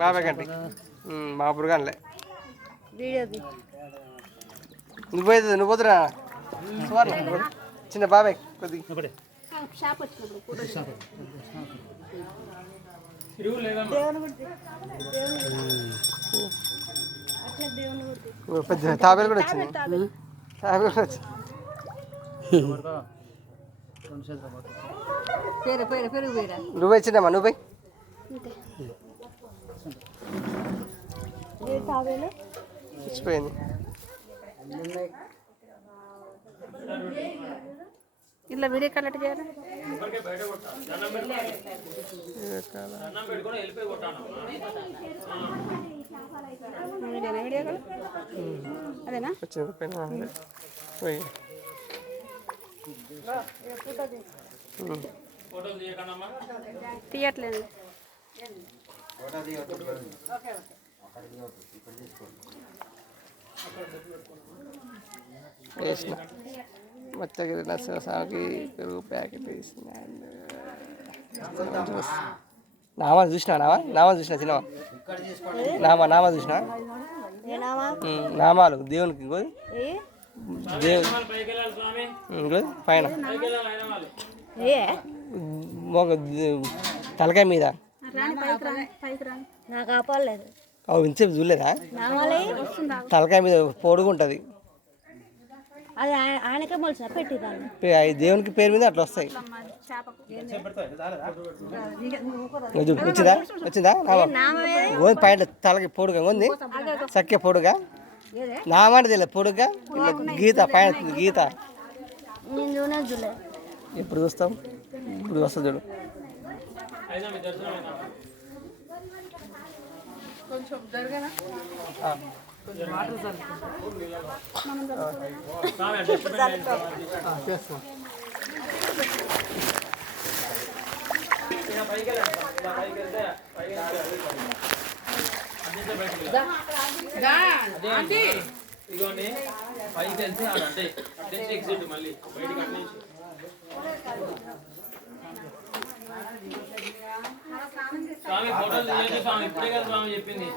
బాబాయ్ కండి మా బుర్గాన్లే నువ్వు పోతురా చిన్న బాబాయ్ కొద్దిగా పెద్ద తాబేలు కూడా వచ్చింది తాబేలు కూడా వచ్చింది నువ్వు ఇచ్చిందమ్మా నువ్వు ఇచ్చిపోయింది ఇలా వీడియో కాల్ ఎట్లా చేయాలి వీడియో కాల్ అదేనా తీయట్లేదు వేసిన మొత్తగిరి నర్సరావుకి పెరుగు ప్యాకెట్ వేసిన నామా చూసినా నామా చూసినా చిన్నవా నామా చూసినా నామాలు దేవునికి పైన తలకాయ మీద అవి ఇంతసేపు చూడలేదా తలకాయ మీద పొడుగుంటుంది అది ఆయనకే మొలిసిన పెట్టిదాన్ని దేవునికి పేరు మీద అట్లా వస్తాయి వచ్చిందా పైన తలకి పొడుగా ఉంది సక్కే పొడుగా నామాంటి తెలియదు పొడుగా గీత పైన గీత ఎప్పుడు చూస్తాం ఇప్పుడు వస్తా చూడు కొంచెం జరగనా ఇదిగోండి పైకి వెళ్తే అంటే ఎగ్జిట్ మళ్ళీ బయటికి అన్ని స్వామి ఫోటోలు తీయదు స్వామి ఇప్పుడే కదా స్వామి చెప్పింది